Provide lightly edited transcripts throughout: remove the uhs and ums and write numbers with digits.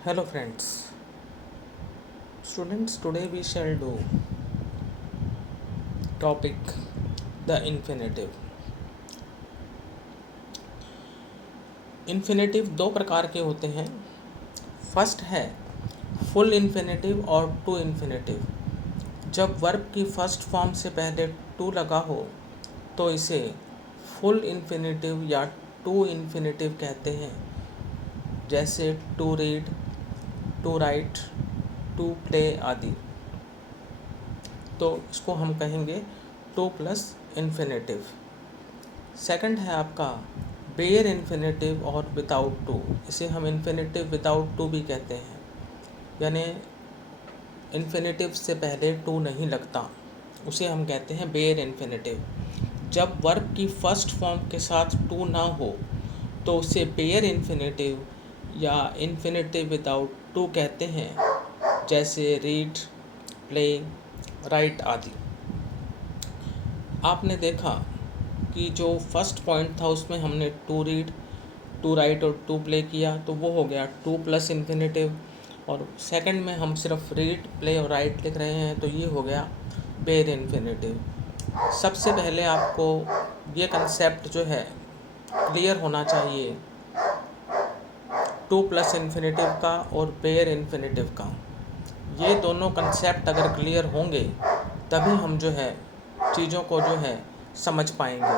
Hello friends, students, today we shall do topic the infinitive. Infinitive दो प्रकार के होते हैं। फर्स्ट है फुल इन्फिनेटिव और टू इन्फिनेटिव। जब वर्ब की फर्स्ट फॉर्म से पहले टू लगा हो तो इसे फुल इन्फिनेटिव या टू इन्फिनेटिव कहते हैं, जैसे to read, to write, to play आदि। तो इसको हम कहेंगे टू प्लस इन्फिनेटिव। सेकंड है आपका बेयर इन्फिनेटिव और विदाउट टू। इसे हम इन्फिनेटिव विदाउट टू भी कहते हैं, यानी इन्फिनेटिव से पहले टू नहीं लगता, उसे हम कहते हैं बेयर इन्फिनेटिव। जब वर्ब की फर्स्ट फॉर्म के साथ टू ना हो तो उसे बेयर इन्फिनेटिव या इन्फिनेटिव विदाउट टू कहते हैं, जैसे रीड, प्ले, राइट आदि। आपने देखा कि जो फर्स्ट पॉइंट था उसमें हमने टू रीड, टू राइट और टू प्ले किया, तो वो हो गया टू प्लस इन्फिनेटिव। और सेकंड में हम सिर्फ रीड, प्ले और राइट लिख रहे हैं, तो ये हो गया बेयर इन्फिनेटिव। सबसे पहले आपको ये कंसेप्ट जो है क्लियर होना चाहिए, टू प्लस इन्फिनेटिव का और बेयर इन्फिनेटिव का। ये दोनों कंसेप्ट अगर क्लियर होंगे तभी हम जो है चीज़ों को जो है समझ पाएंगे।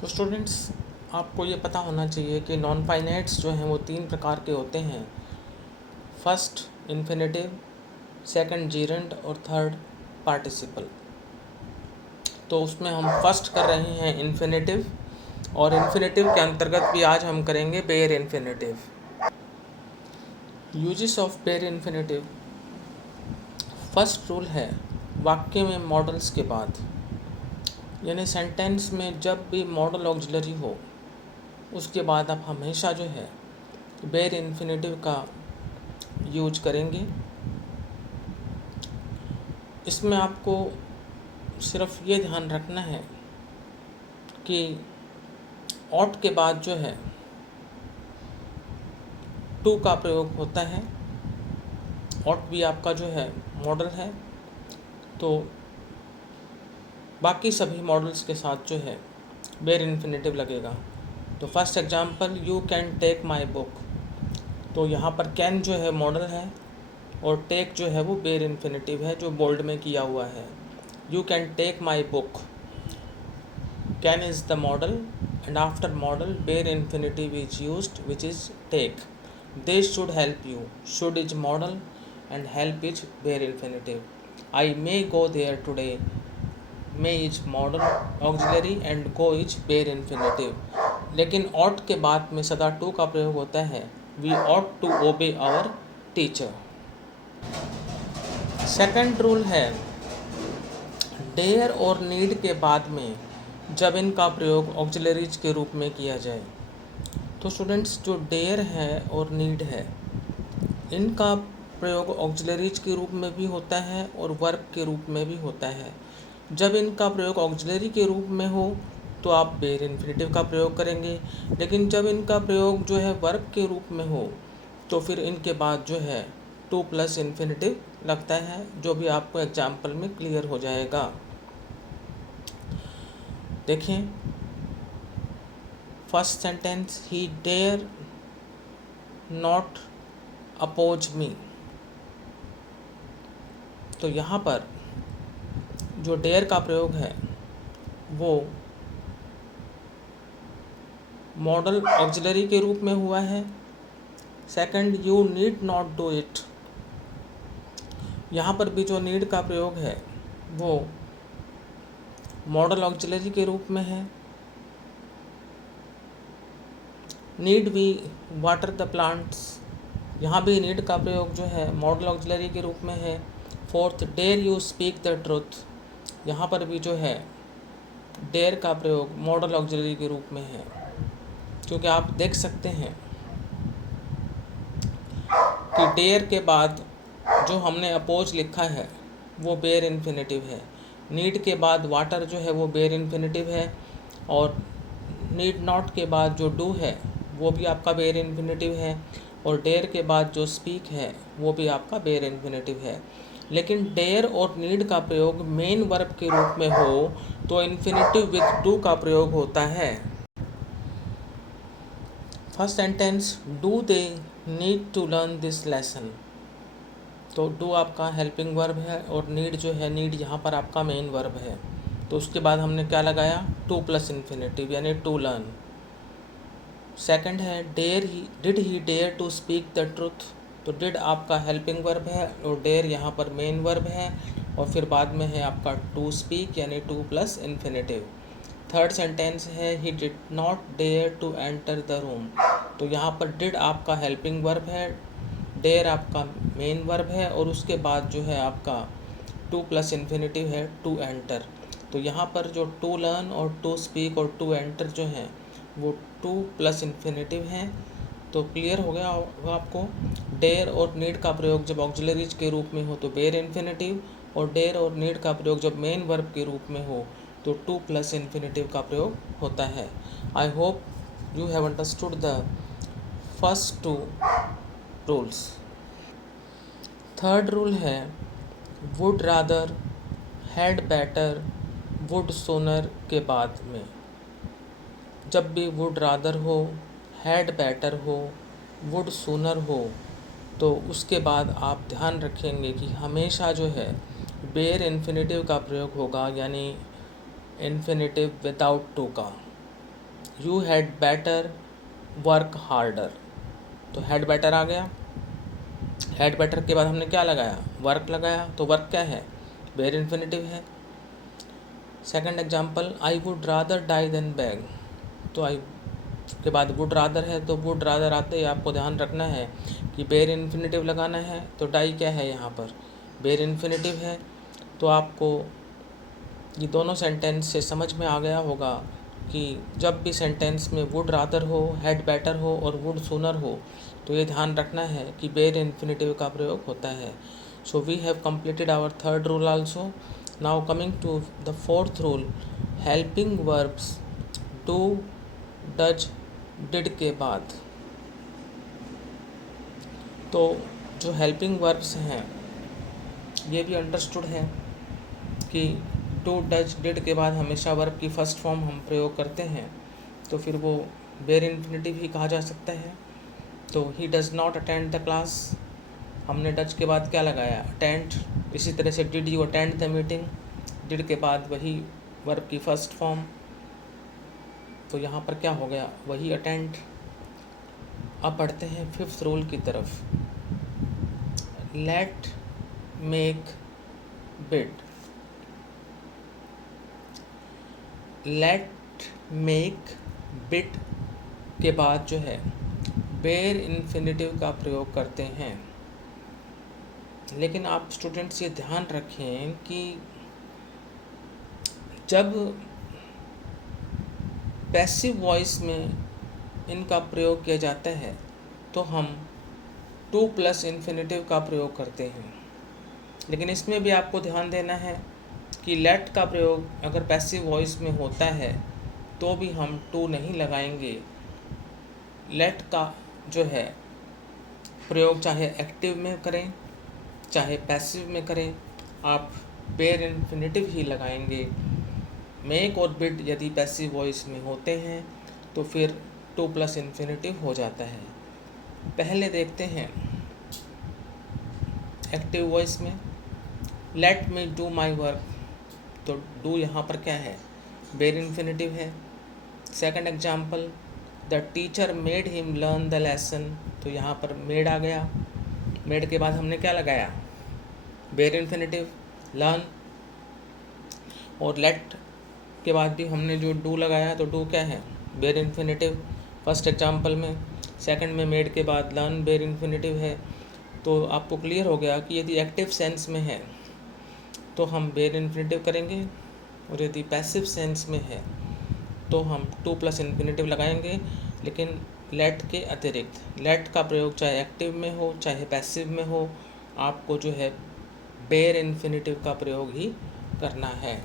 तो स्टूडेंट्स, आपको ये पता होना चाहिए कि नॉन फाइनाइट्स जो हैं वो तीन प्रकार के होते हैं। फर्स्ट इन्फिनेटिव, सेकंड जीरेंड और थर्ड पार्टिसिपल। तो उसमें हम फर्स्ट कर रहे हैं इन्फिनेटिव, और इन्फिनेटिव के अंतर्गत भी आज हम करेंगे bare infinitive. Uses of bare infinitive. First rule है वाक्य में मॉडल्स के बाद, यानी सेंटेंस में जब भी मॉडल ऑक्सिलरी हो उसके बाद आप हमेशा जो है बेयर इन्फिनेटिव का यूज करेंगे। इसमें आपको सिर्फ ये ध्यान रखना है कि ऑट के बाद जो है टू का प्रयोग होता है। ऑट भी आपका जो है मॉडल है, तो बाकी सभी मॉडल्स के साथ जो है बेयर इन्फिनेटिव लगेगा। तो first example, you can take my book. तो यहाँ पर कैन जो है मॉडल है और टेक जो है वो बेयर इन्फिनेटिव है, जो बोल्ड में किया हुआ है। You can take my book, can is the modal and after modal bare infinitive is used which is take. They should help you, should is modal and help is bare infinitive. I may go there today, may is modal auxiliary and go is bare infinitive. लेकिन ought के बाद में सदा to का प्रयोग होता है, we ought to obey our teacher. Second rule है डेयर और नीड के बाद में जब इनका प्रयोग ऑक्सिलरीज के रूप में किया जाए। तो स्टूडेंट्स, जो डेयर है और नीड है, इनका प्रयोग ऑक्सिलरीज के रूप में भी होता है और वर्ब के रूप में भी होता है। जब इनका प्रयोग ऑक्सिलरी के रूप में हो तो आप बेयर इन्फिनेटिव का प्रयोग करेंगे, लेकिन जब इनका प्रयोग जो है वर्ब के रूप में हो तो फिर इनके बाद जो है टू प्लस इन्फिनेटिव लगता है, जो भी आपको एग्जाम्पल में क्लियर हो जाएगा। देखें first sentence, he dare not oppose me. तो यहाँ पर जो डेयर का प्रयोग है वो मॉडल ऑक्सिलरी के रूप में हुआ है। Second, you need not do it. यहाँ पर भी जो नीड का प्रयोग है वो मॉडल ऑक्सिलरी के रूप में है। Need we water the plants, यहाँ भी नीड का प्रयोग जो है मॉडल ऑक्सिलरी के रूप में है। Fourth, dare you speak the truth. यहाँ पर भी जो है डेयर का प्रयोग मॉडल ऑक्सिलरी के रूप में है, क्योंकि आप देख सकते हैं कि डेयर के बाद जो हमने अपोज लिखा है वो बेयर इन्फिनेटिव है। नीड के बाद वाटर जो है वो बेयर इन्फिनेटिव है, और नीड नॉट के बाद जो डू है वो भी आपका बेयर इन्फिनेटिव है, और डेयर के बाद जो स्पीक है वो भी आपका बेयर इन्फिनेटिव है। लेकिन डेयर और नीड का प्रयोग मेन वर्ब के रूप में हो तो इन्फिनेटिव विथ डू का प्रयोग होता है। First sentence, do they need to learn this lesson. तो डू आपका हेल्पिंग वर्ब है और नीड जो है, नीड यहाँ पर आपका मेन वर्ब है। तो उसके बाद हमने क्या लगाया, टू प्लस इन्फिनेटिव यानी टू लर्न। सेकंड है, dare he did he dare to speak the truth. तो डिड आपका हेल्पिंग वर्ब है और डेयर यहाँ पर मेन वर्ब है, और फिर बाद में है आपका टू स्पीक यानी to plus infinitive. Third sentence है, he did not dare to enter the room. तो यहाँ पर डिड आपका हेल्पिंग वर्ब है, डेयर आपका मेन वर्ब है, और उसके बाद जो है आपका टू प्लस इन्फिनेटिव है टू एंटर। तो यहाँ पर जो टू लर्न और टू स्पीक और टू एंटर जो हैं वो टू प्लस इन्फिनेटिव हैं। तो क्लियर हो गया होगा आपको। डेयर और नीड का प्रयोग जब ऑक्सिलरीज के रूप में हो तो बेयर इन्फिनेटिव, और डेयर और नीड का प्रयोग जब मेन वर्ब के रूप में हो तो टू प्लस इन्फिनेटिव का प्रयोग होता है। I hope you have understood the first two rules. Third rule है would rather, had better, would sooner के बाद में। जब भी वुड रादर हो, हैड बेटर हो, वुड सूनर हो, तो उसके बाद आप ध्यान रखेंगे कि हमेशा जो है बेयर इन्फिनेटिव का प्रयोग होगा, यानी इन्फिनेटिव विदाउट टू का। You had better work harder, तो हैड बेटर आ गया। हैड बेटर के बाद हमने क्या लगाया, वर्क लगाया। तो वर्क क्या है, बेयर इन्फिनेटिव है। Second example, I would rather die than beg. तो आई के बाद वुड रादर है, तो वुड रादर आते ही आपको ध्यान रखना है कि बेयर इन्फिनेटिव लगाना है। तो डाई क्या है, यहाँ पर बेयर इन्फिनेटिव है। तो आपको ये दोनों सेंटेंस से समझ में आ गया होगा कि जब भी सेंटेंस में वुड रादर हो, हैड बेटर हो और वुड सूनर हो तो ये ध्यान रखना है कि बेयर इन्फिनेटिव का प्रयोग होता है। So we have completed our third rule also. Now coming to the fourth rule, helping verbs do, does, did के बाद। तो जो हेल्पिंग वर्ब्स हैं ये भी अंडरस्टूड है कि डू, डज, डिड के बाद हमेशा वर्ब की फर्स्ट फॉर्म हम प्रयोग करते हैं, तो फिर वो बेयर इन्फिनेटिव ही कहा जा सकता है। तो he does not attend the class, हमने डज के बाद क्या लगाया, अटेंड। इसी तरह से did you attend the meeting, did के बाद वही वर्ब की फर्स्ट फॉर्म, तो यहाँ पर क्या हो गया, वही अटेंड। अब बढ़ते हैं फिफ्थ रूल की तरफ, let, make, bid. Let, make, bid के बाद जो है बेयर इन्फिनेटिव का प्रयोग करते हैं। लेकिन आप स्टूडेंट्स ये ध्यान रखें कि जब पैसिव वॉइस में इनका प्रयोग किया जाता है तो हम टू प्लस इन्फिनेटिव का प्रयोग करते हैं। लेकिन इसमें भी आपको ध्यान देना है कि लेट का प्रयोग अगर पैसिव वॉइस में होता है तो भी हम टू नहीं लगाएंगे। लेट का जो है प्रयोग चाहे एक्टिव में करें चाहे पैसिव में करें, आप बेयर इन्फिनेटिव ही लगाएंगे। मेक और बिड यदि पैसिव वॉइस में होते हैं तो फिर टू प्लस इन्फिनेटिव हो जाता है। पहले देखते हैं एक्टिव वॉइस में, let me do my work. तो डू यहाँ पर क्या है, बेयर इन्फिनेटिव है। Second example, the teacher made him learn the lesson. तो यहाँ पर मेड आ गया। मेड के बाद हमने क्या लगाया, बेयर इन्फिनेटिव, लर्न। और लेट के बाद भी हमने जो डू लगाया तो डू क्या है, बेयर इन्फिनेटिव फर्स्ट एग्जाम्पल में। सेकंड में मेड के बाद लर्न बेयर इन्फिनेटिव है। तो आपको क्लियर हो गया कि यदि एक्टिव सेंस में है तो हम बेयर इन्फिनेटिव करेंगे, और यदि पैसिव सेंस में है तो हम टू प्लस इन्फिनेटिव लगाएंगे। लेकिन लेट के अतिरिक्त, लेट का प्रयोग चाहे एक्टिव में हो चाहे पैसिव में हो, आपको जो है बेयर इन्फिनेटिव का प्रयोग ही करना है।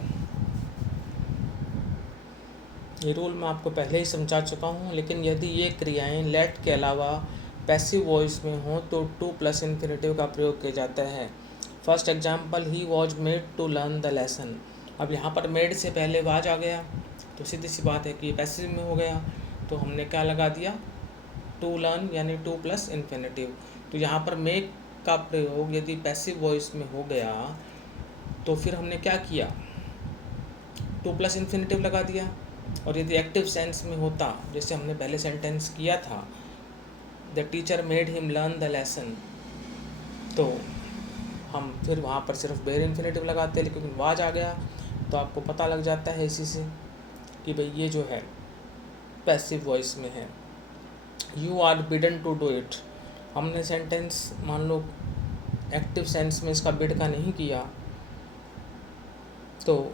ये रूल मैं आपको पहले ही समझा चुका हूँ, लेकिन यदि ये क्रियाएं लेट के अलावा पैसिव वॉइस में हो तो टू प्लस इन्फिनेटिव का प्रयोग किया जाता है। First example, he was made to learn the lesson. अब यहाँ पर मेड से पहले वाज आ गया तो सीधी सी बात है कि पैसिव में हो गया, तो हमने क्या लगा दिया, टू लर्न यानी टू प्लस इन्फिनेटिव। तो यहाँ पर मेक का प्रयोग यदि पैसिव वॉइस में हो गया तो फिर हमने क्या किया, टू प्लस इन्फिनेटिव लगा दिया। और यदि एक्टिव सेंस में होता, जैसे हमने पहले सेंटेंस किया था, the teacher made him learn the lesson, तो हम फिर वहाँ पर सिर्फ बेयर इन्फिनेटिव लगाते, लेकिन वाज आ गया तो आपको पता लग जाता है इसी से कि भाई ये जो है पैसिव वॉइस में है। You are bidden to do it, हमने सेंटेंस मान लो एक्टिव सेंस में इसका बिड का नहीं किया, तो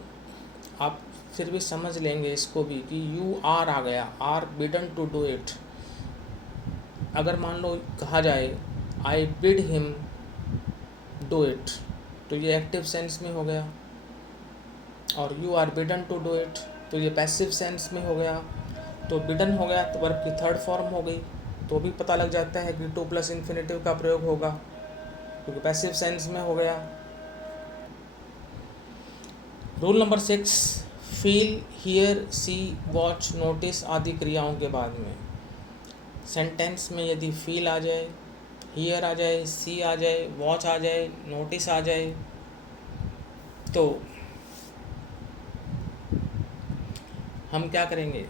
आप फिर भी समझ लेंगे इसको भी कि यू आर आ गया, are bidden to do it. अगर मान लो कहा जाए I bid him do it, तो ये एक्टिव सेंस में हो गया, और you are bidden to do it तो ये पैसिव सेंस में हो गया। तो बिडन हो गया तो वर्ब की थर्ड फॉर्म हो गई, तो भी पता लग जाता है कि टू प्लस इन्फिनेटिव का प्रयोग होगा क्योंकि पैसिव सेंस में हो गया। Rule number 6, feel, hear, see, watch, notice आदि क्रियाओं के बाद में सेंटेंस में यदि फील आ जाए, हियर आ जाए, सी आ जाए, वॉच आ जाए, नोटिस आ जाए, तो हम क्या करेंगे,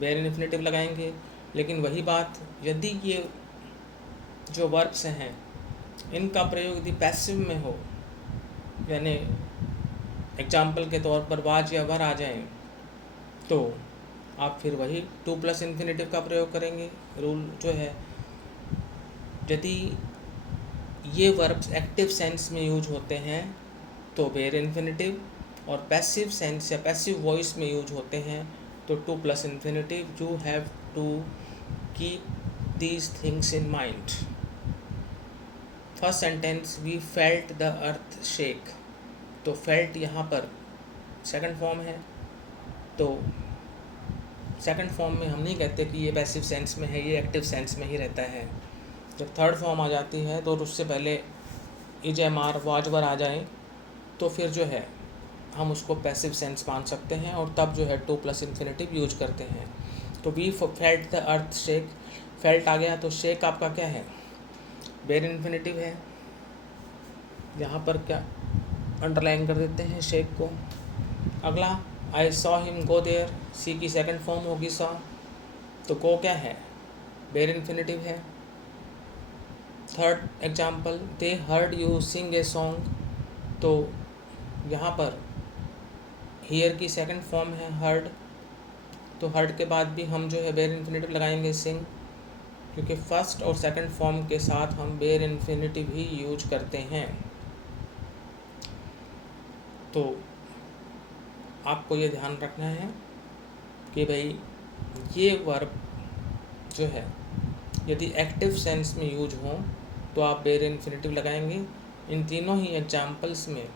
बेयर इन्फिनेटिव लगाएंगे। लेकिन वही बात, यदि ये जो वर्ब्स हैं इनका प्रयोग यदि पैसिव में हो, यानी एग्जाम्पल के तौर पर वाज या वर आ जाएं, तो आप फिर वही टू प्लस इन्फिनेटिव का प्रयोग करेंगे। रूल जो है, यदि ये वर्ब्स एक्टिव सेंस में यूज होते हैं तो बेयर इन्फिनेटिव, और पैसिव सेंस या पैसिव वॉइस में यूज होते हैं तो to plus infinitive. You have to keep these things in mind. First sentence, we felt the earth shake, तो फेल्ट यहाँ पर सेकंड फॉर्म है, तो सेकंड फॉर्म में हम नहीं कहते कि ये पैसिव सेंस में है, ये एक्टिव सेंस में ही रहता है। जब थर्ड फॉर्म आ जाती है तो उससे पहले is am are was were आ जाए तो फिर जो है हम उसको पैसिव सेंस मान सकते हैं, और तब जो है टू प्लस इन्फिनेटिव यूज करते हैं। तो we felt the earth shake, felt आ गया तो शेक आपका क्या है, बेयर इन्फिनेटिव है। यहाँ पर क्या अंडरलाइन कर देते हैं शेक को। अगला, I saw him go there, see की सेकंड फॉर्म होगी सॉ, तो गो क्या है, बेयर इन्फिनेटिव है। Third example, they heard you sing a song, तो यहाँ पर हियर की सेकंड फॉर्म है हर्ड, तो हर्ड के बाद भी हम जो है बेयर इन्फिनेटिव लगाएंगे सिंग, क्योंकि फर्स्ट और सेकंड फॉर्म के साथ हम बेयर इन्फिनेटिव ही यूज करते हैं। तो आपको ये ध्यान रखना है कि भाई ये वर्ब जो है यदि एक्टिव सेंस में यूज हो तो आप बेयर इन्फिनेटिव लगाएंगे। इन तीनों ही एग्जाम्पल्स में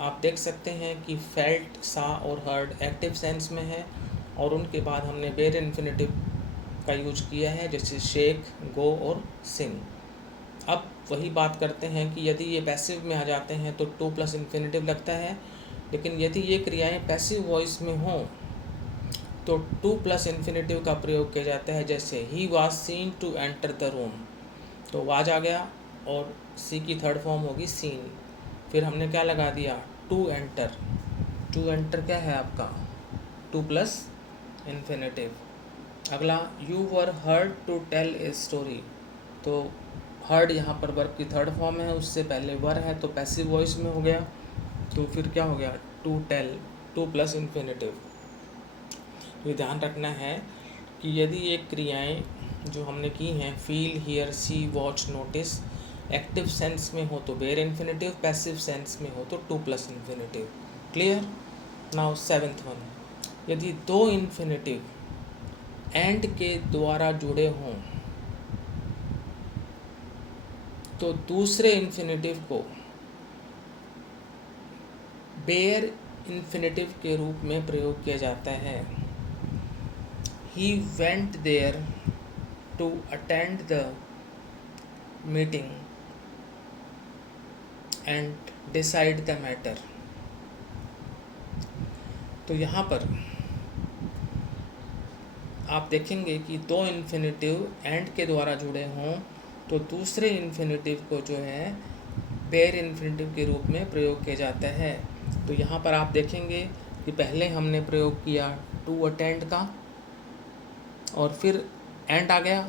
आप देख सकते हैं कि फेल्ट, सा और हर्ड एक्टिव सेंस में है, और उनके बाद हमने बेयर इन्फिनेटिव का यूज किया है, जैसे शेक, गो और सिंग। अब वही बात करते हैं कि यदि ये पैसिव में आ जाते हैं तो टू प्लस इन्फिनेटिव लगता है, लेकिन यदि ये क्रियाएं पैसिव वॉइस में हों तो टू प्लस इन्फिनेटिव का प्रयोग किया जाता है। जैसे he was seen to enter the room, तो वाज आ गया और सी की थर्ड फॉर्म होगी सीन, फिर हमने क्या लगा दिया, टू एंटर। टू एंटर क्या है आपका, टू प्लस इन्फिनेटिव। अगला, you were heard to tell a story, तो हर्ड यहाँ पर वर्ब की थर्ड फॉर्म है, उससे पहले वर है तो पैसिव वॉइस में हो गया, तो फिर क्या हो गया, to tell, to plus infinitive. तो ध्यान रखना है कि यदि ये क्रियाएं जो हमने की हैं, feel, hear, see, watch, notice, active sense में हो तो बेयर इन्फिनेटिव, पैसिव सेंस में हो तो to plus infinitive. Clear. Now seventh one, यदि दो इन्फिनेटिव एंड के द्वारा जुड़े हों तो दूसरे इन्फिनेटिव को बेयर इन्फिनेटिव के रूप में प्रयोग किया जाता है। he went there to attend the meeting and decide the matter. तो यहाँ पर आप देखेंगे कि दो इन्फिनेटिव एंड के द्वारा जुड़े हों तो दूसरे इन्फिनेटिव को जो है बेयर इन्फिनेटिव के रूप में प्रयोग किया जाता है। तो यहाँ पर आप देखेंगे कि पहले हमने प्रयोग किया टू अटेंड का और फिर एंड आ गया,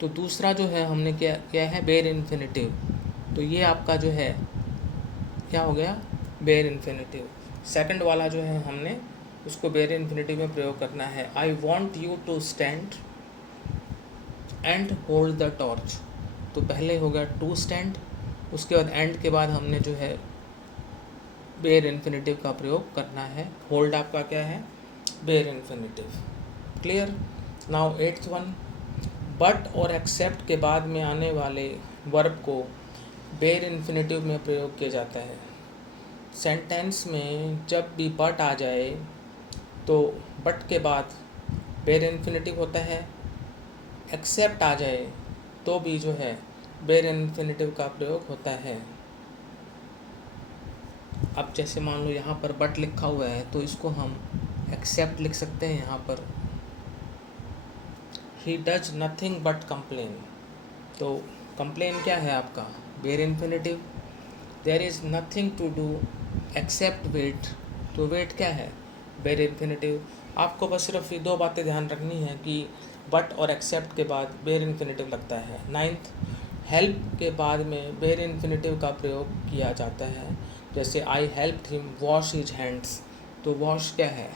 तो दूसरा जो है हमने क्या है बेयर इन्फिनेटिव। तो ये आपका जो है क्या हो गया, बेयर इन्फिनेटिव। सेकंड वाला जो है हमने उसको बेयर इन्फिनेटिव में प्रयोग करना है। I want you to stand and hold the torch. तो पहले हो गया टू स्टैंड, उसके बाद एंड के बाद हमने जो है बेयर इन्फिनेटिव का प्रयोग करना है। होल्ड आपका क्या है, bare infinitive. Clear. Now 8th one, but और एक्सेप्ट के बाद में आने वाले वर्ब को बेयर इन्फिनेटिव में प्रयोग किया जाता है। सेंटेंस में जब भी बट आ जाए तो बट के बाद बेयर इन्फिनेटिव होता है, एक्सेप्ट आ जाए तो भी जो है बेयर इन्फिनेटिव का प्रयोग होता है। अब जैसे मान लो यहाँ पर बट लिखा हुआ है तो इसको हम एक्सेप्ट लिख सकते हैं। यहाँ पर he does nothing but complain. तो कंप्लेन क्या है आपका, bare infinitive. There is nothing to do except wait. तो वेट क्या है, बेयर इन्फिनेटिव। आपको बस सिर्फ ये दो बातें ध्यान रखनी है कि बट और एक्सेप्ट के बाद बेयर इन्फिनेटिव लगता है। 9th, हेल्प के बाद में बेयर इन्फिनेटिव का प्रयोग किया जाता है। जैसे आई helped him wash his hands. तो वॉश क्या है,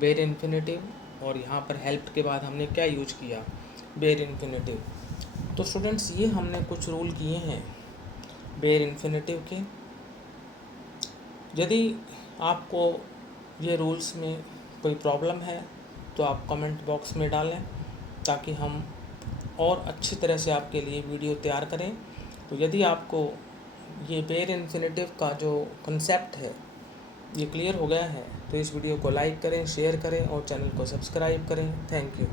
बेयर इन्फिनेटिव, और यहाँ पर हेल्प के बाद हमने क्या यूज किया, बेयर इन्फिनेटिव। तो स्टूडेंट्स ये हमने कुछ रूल किए हैं बेयर इन्फिनेटिव के। यदि आपको ये रूल्स में कोई प्रॉब्लम है तो आप कमेंट बॉक्स में डालें ताकि हम और अच्छी तरह से आपके लिए वीडियो तैयार करें। तो यदि आपको ये बेयर इन्फिनेटिव का जो कंसेप्ट है ये क्लियर हो गया है तो इस वीडियो को लाइक करें, शेयर करें और चैनल को सब्सक्राइब करें। Thank you.